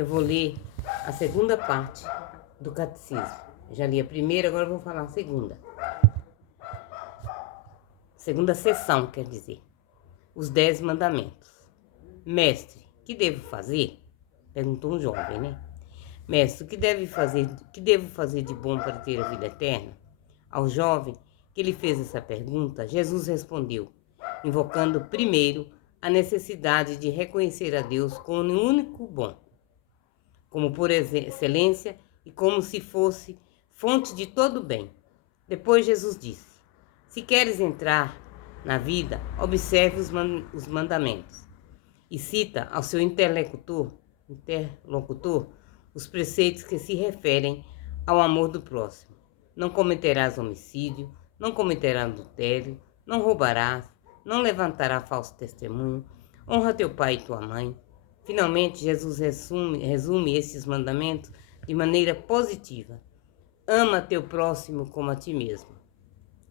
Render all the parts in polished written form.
eu vou ler a segunda parte do catecismo. Já li a primeira, agora eu vou falar a segunda. Segunda sessão, quer dizer. Os 10 mandamentos. Mestre, que devo fazer? Perguntou um jovem, né? Mestre, que devo fazer de bom para ter a vida eterna? Ao jovem que lhe fez essa pergunta, Jesus respondeu, invocando primeiro a necessidade de reconhecer a Deus como o único bom, como por excelência e como se fosse fonte de todo bem. Depois Jesus disse, se queres entrar na vida, observe os mandamentos. E cita ao seu interlocutor os preceitos que se referem ao amor do próximo. Não cometerás homicídio, não cometerás adultério, não roubarás, não levantarás falso testemunho, honra teu pai e tua mãe. Finalmente, Jesus resume esses mandamentos de maneira positiva. Ama teu próximo como a ti mesmo.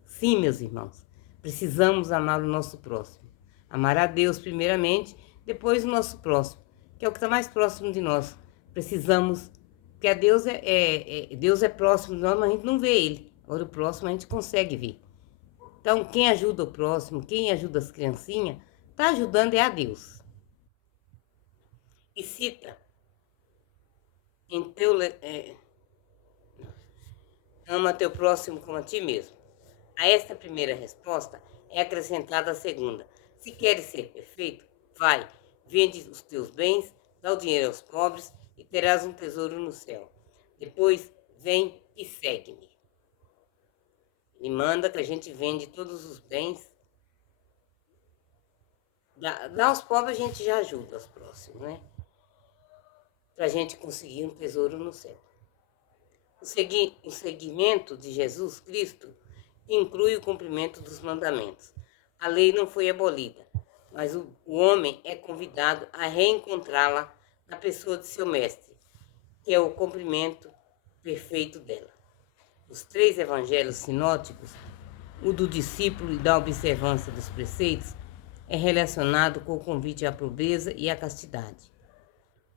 Sim, meus irmãos, precisamos amar o nosso próximo. Amar a Deus primeiramente, depois o nosso próximo, que é o que está mais próximo de nós. Precisamos, porque a Deus Deus é próximo de nós, mas a gente não vê Ele. Agora o próximo a gente consegue ver. Então, quem ajuda o próximo, quem ajuda as criancinhas, está ajudando é a Deus. E cita em ama teu próximo como a ti mesmo. A esta primeira resposta é acrescentada a segunda. Se queres ser perfeito, vai, vende os teus bens, dá o dinheiro aos pobres e terás um tesouro no céu. Depois, vem e segue-me. Ele manda que a gente vende todos os bens. Dá aos pobres, a gente já ajuda os próximos, né? Para a gente conseguir um tesouro no céu. O seguimento de Jesus Cristo inclui o cumprimento dos mandamentos. A lei não foi abolida, mas o homem é convidado a reencontrá-la na pessoa de seu mestre, que é o cumprimento perfeito dela. Os 3 evangelhos sinóticos, o do discípulo e da observância dos preceitos, é relacionado com o convite à pobreza e à castidade.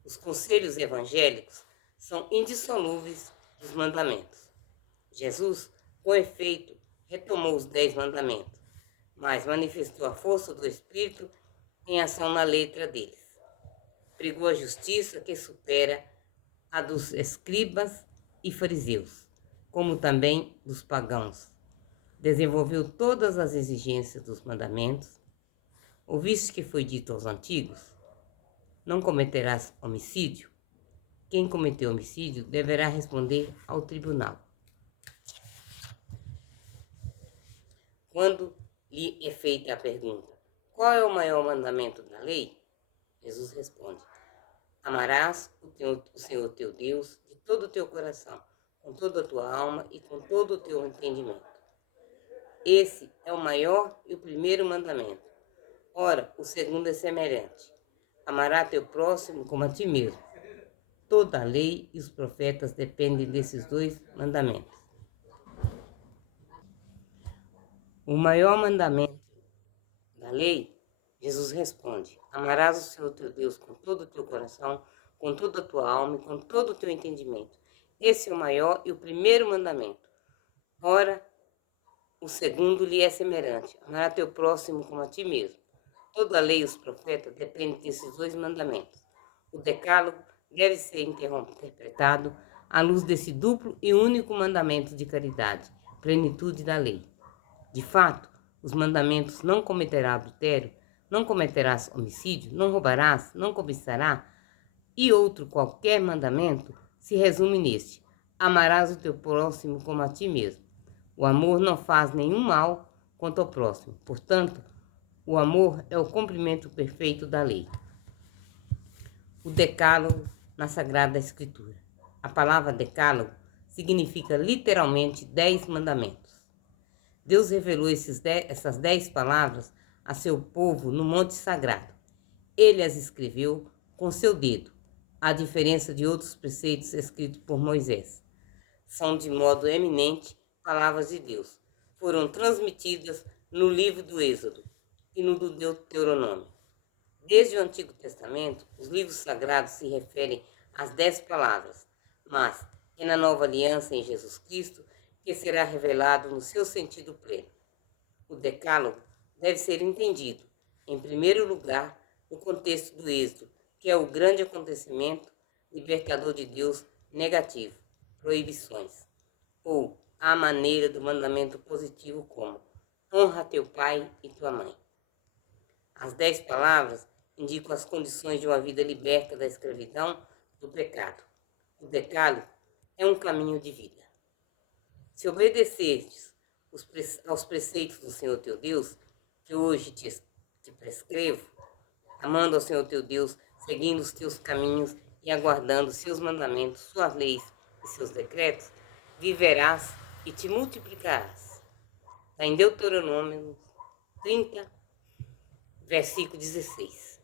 Os conselhos evangélicos são indissolúveis dos mandamentos. Jesus, com efeito, retomou os 10 mandamentos, mas manifestou a força do Espírito em ação na letra deles. Pregou a justiça que supera a dos escribas e fariseus, como também dos pagãos. Desenvolveu todas as exigências dos mandamentos. Ouviste que foi dito aos antigos? Não cometerás homicídio? Quem cometeu homicídio deverá responder ao tribunal. Quando lhe é feita a pergunta, qual é o maior mandamento da lei? Jesus responde, amarás o Senhor teu Deus de todo o teu coração, com toda a tua alma e com todo o teu entendimento. Esse é o maior e o primeiro mandamento. Ora, o segundo é semelhante. Amarás teu próximo como a ti mesmo. Toda a lei e os profetas dependem desses 2 mandamentos. O maior mandamento da lei, Jesus responde, amarás o Senhor teu Deus com todo o teu coração, com toda a tua alma e com todo o teu entendimento. Esse é o maior e o primeiro mandamento. Ora, o segundo lhe é semelhante, amarás teu próximo como a ti mesmo. Toda a lei e os profetas dependem desses 2 mandamentos. O decálogo deve ser interpretado à luz desse duplo e único mandamento de caridade, plenitude da lei. De fato, os mandamentos não cometerás adultério, não cometerás homicídio, não roubarás, não cobiçarás e outro qualquer mandamento se resume neste: amarás o teu próximo como a ti mesmo. O amor não faz nenhum mal quanto ao próximo. Portanto, o amor é o cumprimento perfeito da lei. O decálogo na Sagrada Escritura. A palavra decálogo significa literalmente 10 mandamentos. Deus revelou essas 10 palavras a seu povo no Monte Sagrado. Ele as escreveu com seu dedo, à diferença de outros preceitos escritos por Moisés. São de modo eminente palavras de Deus. Foram transmitidas no livro do Êxodo e no do Deuteronômio. Desde o Antigo Testamento, os livros sagrados se referem as 10 palavras, mas é na nova aliança em Jesus Cristo que será revelado no seu sentido pleno. O Decálogo deve ser entendido, em primeiro lugar, no contexto do Êxodo, que é o grande acontecimento libertador de Deus negativo, proibições, ou à maneira do mandamento positivo como honra teu pai e tua mãe. As 10 palavras indicam as condições de uma vida liberta da escravidão do pecado. O Decálogo é um caminho de vida. Se obedeceres aos preceitos do Senhor teu Deus, que hoje te prescrevo, amando ao Senhor teu Deus, seguindo os teus caminhos e aguardando seus mandamentos, suas leis e seus decretos, viverás e te multiplicarás. Está em Deuteronômio 30, versículo 16.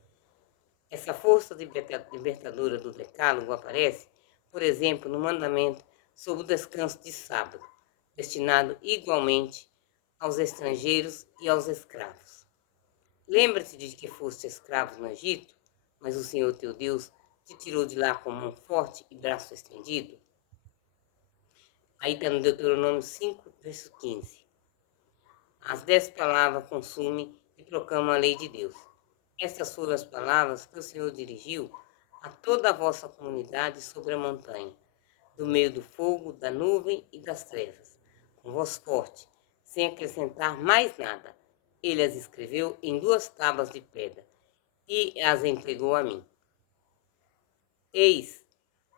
Essa força libertadora do Decálogo aparece, por exemplo, no mandamento sobre o descanso de sábado, destinado igualmente aos estrangeiros e aos escravos. Lembra-te de que foste escravo no Egito, mas o Senhor teu Deus te tirou de lá com mão forte e braço estendido? Aí está no Deuteronômio 5, verso 15. As 10 palavras consumem e proclamam a lei de Deus. Estas foram as palavras que o Senhor dirigiu a toda a vossa comunidade sobre a montanha, do meio do fogo, da nuvem e das trevas, com voz forte, sem acrescentar mais nada. Ele as escreveu em 2 tábuas de pedra e as entregou a mim. Eis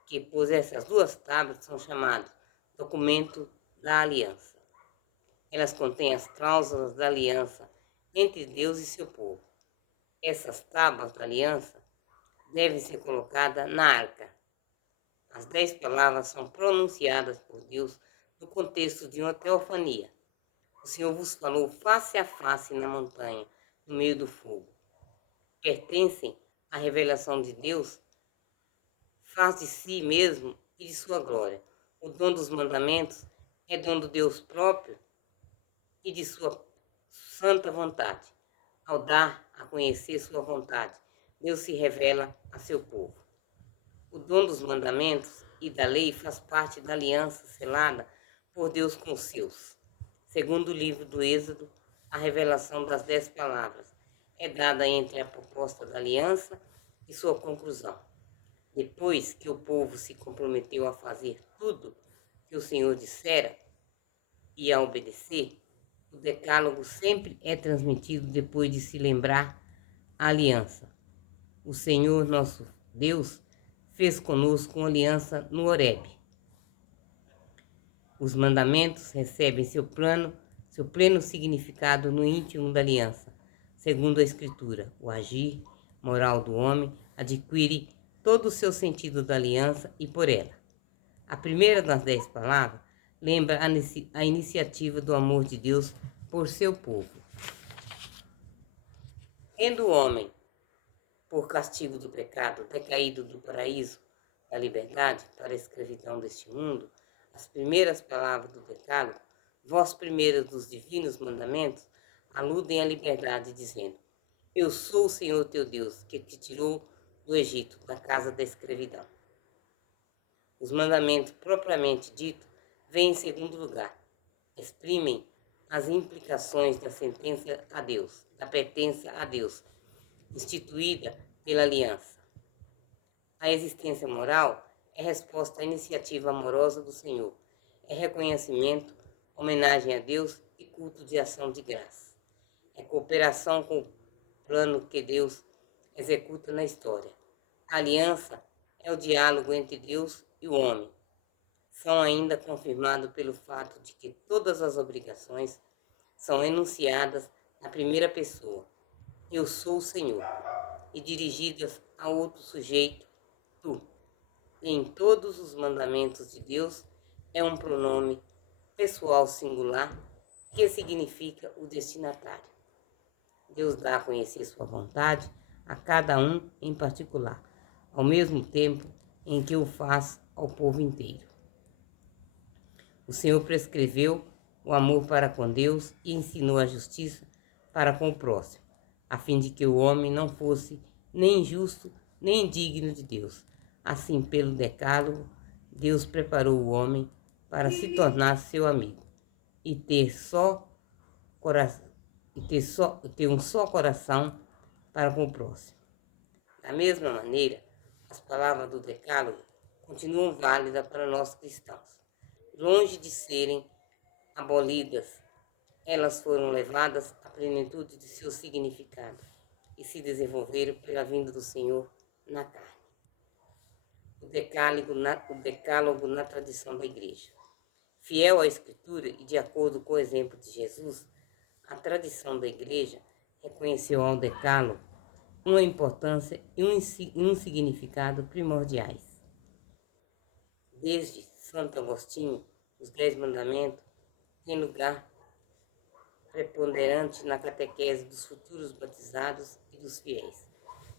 que, pois essas 2 tábuas são chamadas documento da aliança. Elas contêm as cláusulas da aliança entre Deus e seu povo. Essas tábuas da aliança devem ser colocadas na arca. As 10 palavras são pronunciadas por Deus no contexto de uma teofania. O Senhor vos falou face a face na montanha, no meio do fogo. Pertencem à revelação de Deus, faz de si mesmo e de sua glória. O dom dos mandamentos é dom do Deus próprio e de sua santa vontade. Ao dar a conhecer sua vontade, Deus se revela a seu povo. O dom dos mandamentos e da lei faz parte da aliança selada por Deus com os seus. Segundo o livro do Êxodo, a revelação das 10 palavras é dada entre a proposta da aliança e sua conclusão. Depois que o povo se comprometeu a fazer tudo que o Senhor dissera e a obedecer, o Decálogo sempre é transmitido depois de se lembrar a aliança. O Senhor nosso Deus fez conosco uma aliança no Horebe. Os mandamentos recebem seu pleno significado no íntimo da aliança. Segundo a Escritura, o agir moral do homem adquire todo o seu sentido da aliança e por ela. A primeira das 10 palavras lembra a iniciativa do amor de Deus por seu povo. Tendo o homem, por castigo do pecado, decaído do paraíso da liberdade para a escravidão deste mundo, as primeiras palavras do Decálogo, voz primeira dos divinos mandamentos, aludem à liberdade, dizendo: Eu sou o Senhor teu Deus, que te tirou do Egito, da casa da escravidão. Os mandamentos propriamente ditos vêm em segundo lugar. Exprimem as implicações da sentença a Deus, da pertença a Deus, instituída pela aliança. A existência moral é resposta à iniciativa amorosa do Senhor, é reconhecimento, homenagem a Deus e culto de ação de graça. É cooperação com o plano que Deus executa na história. A aliança é o diálogo entre Deus e o homem. São ainda confirmados pelo fato de que todas as obrigações são enunciadas na primeira pessoa, eu sou o Senhor, e dirigidas a outro sujeito, tu. Em todos os mandamentos de Deus é um pronome pessoal singular que significa o destinatário. Deus dá a conhecer sua vontade a cada um em particular, ao mesmo tempo em que o faz ao povo inteiro. O Senhor prescreveu o amor para com Deus e ensinou a justiça para com o próximo, a fim de que o homem não fosse nem injusto nem indigno de Deus. Assim, pelo decálogo, Deus preparou o homem para se tornar seu amigo e ter um só coração para com o próximo. Da mesma maneira, as palavras do decálogo continuam válidas para nós cristãos. Longe de serem abolidas, elas foram levadas à plenitude de seu significado e se desenvolveram pela vinda do Senhor na carne. O decálogo na tradição da Igreja. Fiel à Escritura e de acordo com o exemplo de Jesus, a tradição da Igreja reconheceu ao decálogo uma importância e um significado primordiais. Desde Santo Agostinho, os 10 mandamentos têm lugar preponderante na catequese dos futuros batizados e dos fiéis.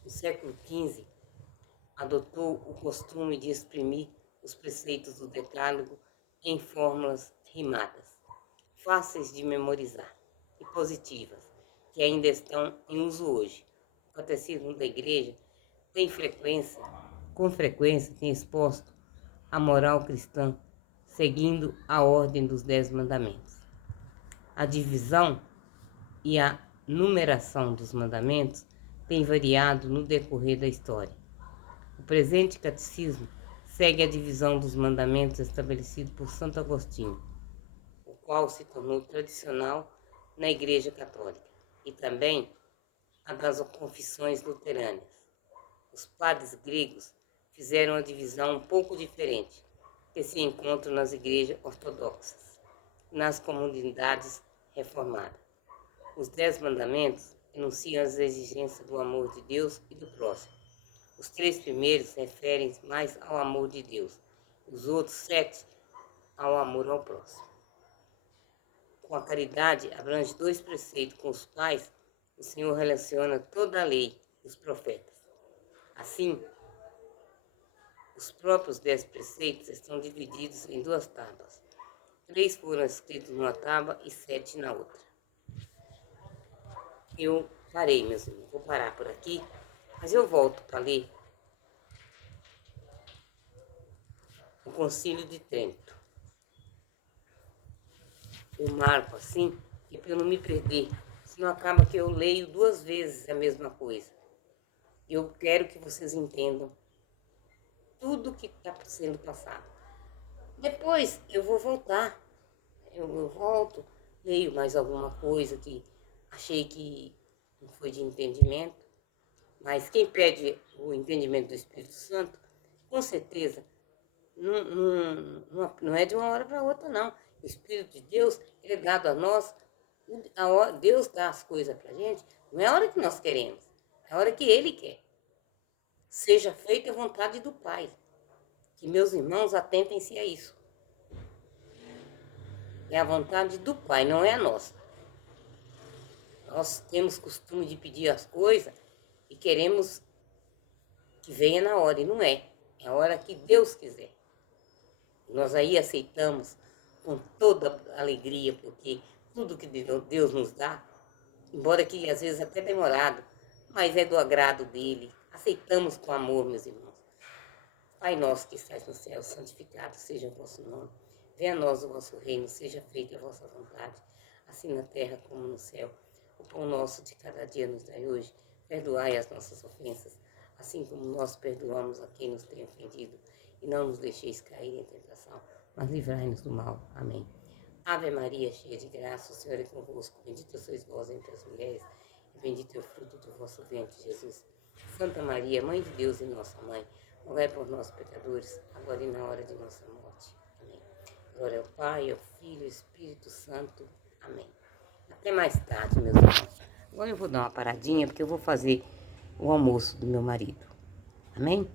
No século XV, adotou o costume de exprimir os preceitos do decálogo em fórmulas rimadas, fáceis de memorizar e positivas, que ainda estão em uso hoje. O Catecismo da Igreja com frequência tem exposto a moral cristã, seguindo a ordem dos 10 mandamentos. A divisão e a numeração dos mandamentos tem variado no decorrer da história. O presente catecismo segue a divisão dos mandamentos estabelecida por Santo Agostinho, o qual se tornou tradicional na Igreja Católica, e também a das confissões luteranas. Os padres gregos fizeram a divisão um pouco diferente, que se encontra nas igrejas ortodoxas, nas comunidades reformadas. Os 10 mandamentos enunciam as exigências do amor de Deus e do próximo. Os 3 primeiros referem-se mais ao amor de Deus, os outros 7 ao amor ao próximo. Com a caridade, abrange 2 preceitos com os quais o Senhor relaciona toda a lei e os profetas. Assim, os próprios 10 preceitos estão divididos em 2 tábuas. 3 foram escritos numa tábua e 7 na outra. Eu parei, meus irmãos, vou parar por aqui, mas eu volto para ler o Concílio de Trento. Eu marco assim, e para eu não me perder, senão acaba que eu leio 2 vezes a mesma coisa. Eu quero que vocês entendam tudo que está sendo passado. Depois eu vou voltar, eu volto, leio mais alguma coisa que achei que não foi de entendimento, mas quem pede o entendimento do Espírito Santo, com certeza, não é de uma hora para outra, não. O Espírito de Deus, ele é dado a nós, Deus dá as coisas para a gente, não é a hora que nós queremos, é a hora que Ele quer. Seja feita a vontade do Pai. Que meus irmãos atentem-se a isso. É a vontade do Pai, não é a nossa. Nós temos costume de pedir as coisas e queremos que venha na hora, e não é. É a hora que Deus quiser. Nós aí aceitamos com toda alegria, porque tudo que Deus nos dá, embora que às vezes até demorado, mas é do agrado dele. Aceitamos com amor, meus irmãos. Pai nosso que estás no céu, santificado seja o vosso nome. Venha a nós o vosso reino, seja feita a vossa vontade, assim na terra como no céu. O pão nosso de cada dia nos dai hoje. Perdoai as nossas ofensas, assim como nós perdoamos a quem nos tem ofendido. E não nos deixeis cair em tentação, mas livrai-nos do mal. Amém. Ave Maria, cheia de graça, o Senhor é convosco. Bendita sois vós entre as mulheres, e bendito é o fruto do vosso ventre, Jesus. Santa Maria, Mãe de Deus e nossa Mãe, rogai por nós, pecadores, agora e na hora de nossa morte. Amém. Glória ao Pai, ao Filho e ao Espírito Santo. Amém. Até mais tarde, meus irmãos. Agora eu vou dar uma paradinha, porque eu vou fazer o almoço do meu marido. Amém?